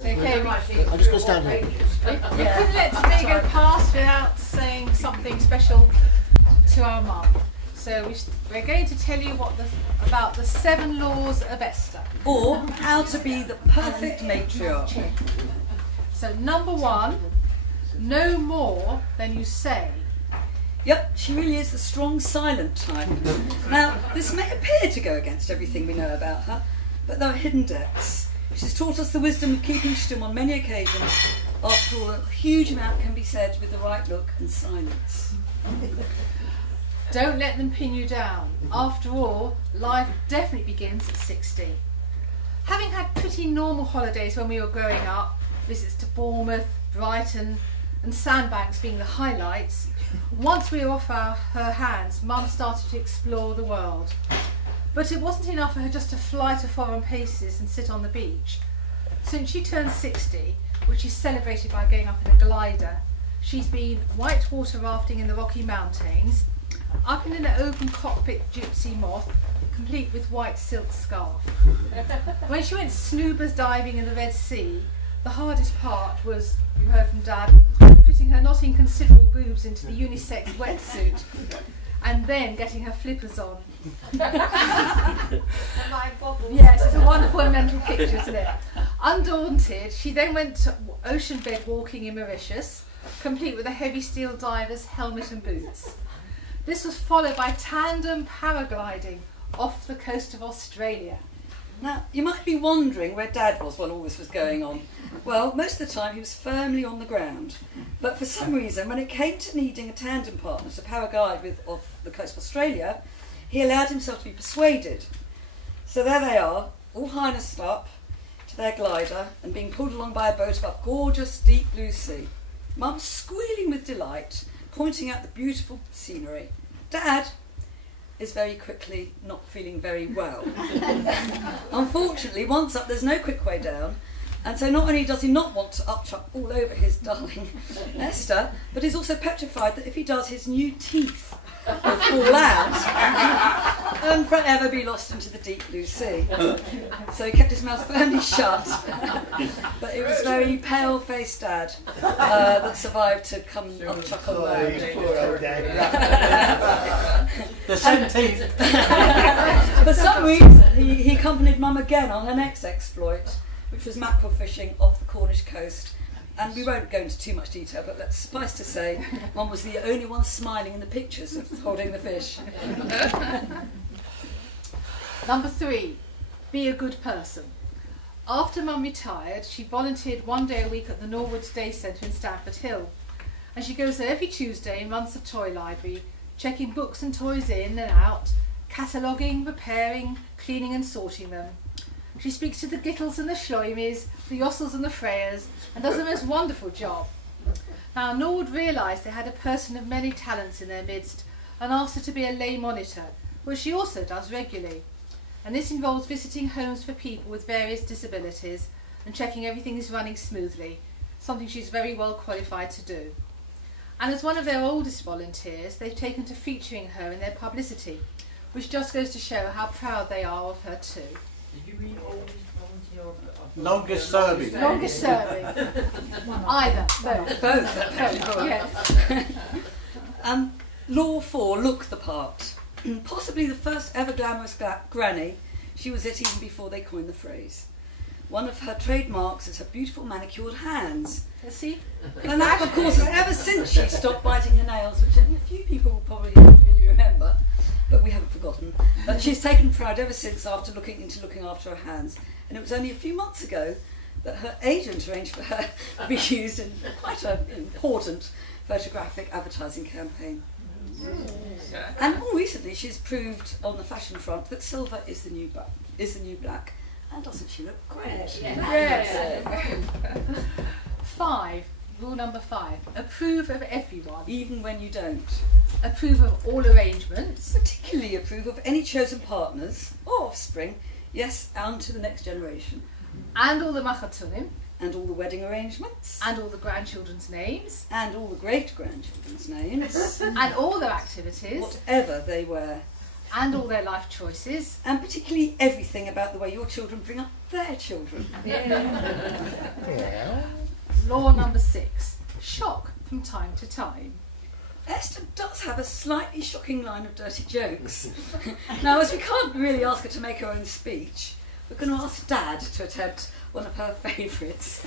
Okay, I'm just going to stand here. We couldn't let today go past without saying something special to our mum. So we're going to tell you about the 7 laws of Esther. Or how to be the perfect matriarch. So number 1, know more than you say. Yep, she really is the strong, silent type. Now, this may appear to go against everything we know about her, but there are hidden depths. She's taught us the wisdom of keeping still on many occasions. After all, a huge amount can be said with the right look and silence. Don't let them pin you down. After all, life definitely begins at 60. Having had pretty normal holidays when we were growing up, visits to Bournemouth, Brighton and Sandbanks being the highlights, once we were off her hands, Mum started to explore the world. But it wasn't enough for her just to fly to foreign places and sit on the beach. Since she turned 60, which is celebrated by going up in a glider, she's been whitewater rafting in the Rocky Mountains, up in an open cockpit gypsy moth, complete with white silk scarf. When she went snoobers diving in the Red Sea, the hardest part was, you heard from Dad, fitting her not inconsiderable boobs into the unisex wetsuit and then getting her flippers on. Yes, it's a wonderful and mental picture, isn't it? Undaunted, she then went to ocean bed walking in Mauritius, complete with a heavy steel diver's helmet and boots. This was followed by tandem paragliding off the coast of Australia. Now, you might be wondering where Dad was while all this was going on. Well, most of the time he was firmly on the ground. But for some reason, when it came to needing a tandem partner to paraglide with off the coast of Australia, he allowed himself to be persuaded. So there they are, all harnessed up to their glider and being pulled along by a boat above gorgeous deep blue sea. Mum squealing with delight, pointing out the beautiful scenery. Dad is very quickly not feeling very well. Unfortunately, once up, there's no quick way down, and so not only does he not want to upchuck all over his darling Esther, but he's also petrified that if he does, his new teeth will fall out and forever be lost into the deep blue sea. So he kept his mouth firmly shut, but it was very pale-faced Dad that survived to come upchuck on land. Poor old Dad. The same teeth. For some reason, he accompanied Mum again on her next exploit, which was mackerel fishing off the Cornish coast. And we won't go into too much detail, but let's suffice to say, Mum was the only one smiling in the pictures of holding the fish. Number 3, be a good person. After Mum retired, she volunteered 1 day a week at the Norwood Day Centre in Stamford Hill. And she goes there every Tuesday and runs the toy library, checking books and toys in and out, cataloguing, repairing, cleaning and sorting them. She speaks to the Gittles and the Schleimies, the Yossels and the Freyers, and does the most wonderful job. Now, Norwood realised they had a person of many talents in their midst and asked her to be a lay monitor, which she also does regularly. And this involves visiting homes for people with various disabilities and checking everything is running smoothly, something she's very well qualified to do. And as one of their oldest volunteers, they've taken to featuring her in their publicity, which just goes to show how proud they are of her too. Did you read oldest volunteer or Longest serving. Longest serving. Either. Both. Yes. Law 4, look the part. Possibly the first ever glamorous granny, she was it even before they coined the phrase. One of her trademarks is her beautiful manicured hands. See? And that, of course, is ever since she stopped biting her nails, which only a few people will probably really remember, but we haven't forgotten. But she's taken pride ever since after looking after her hands. And it was only a few months ago that her agent arranged for her to be used in quite an important photographic advertising campaign. And more recently, she's proved on the fashion front that silver is the new black. And doesn't she look great? Yes. 5. Rule number 5. Approve of everyone. Even when you don't. Approve of all arrangements. Particularly approve of any chosen partners or offspring, yes, and to the next generation. And all the machatunim. And all the wedding arrangements. And all the grandchildren's names. And all the great-grandchildren's names. And all their activities. Whatever they were. And all their life choices. And particularly everything about the way your children bring up their children. Yeah. Law number 6. Shock from time to time. Esther does have a slightly shocking line of dirty jokes. Now, as we can't really ask her to make her own speech, we're going to ask Dad to attempt one of her favourites.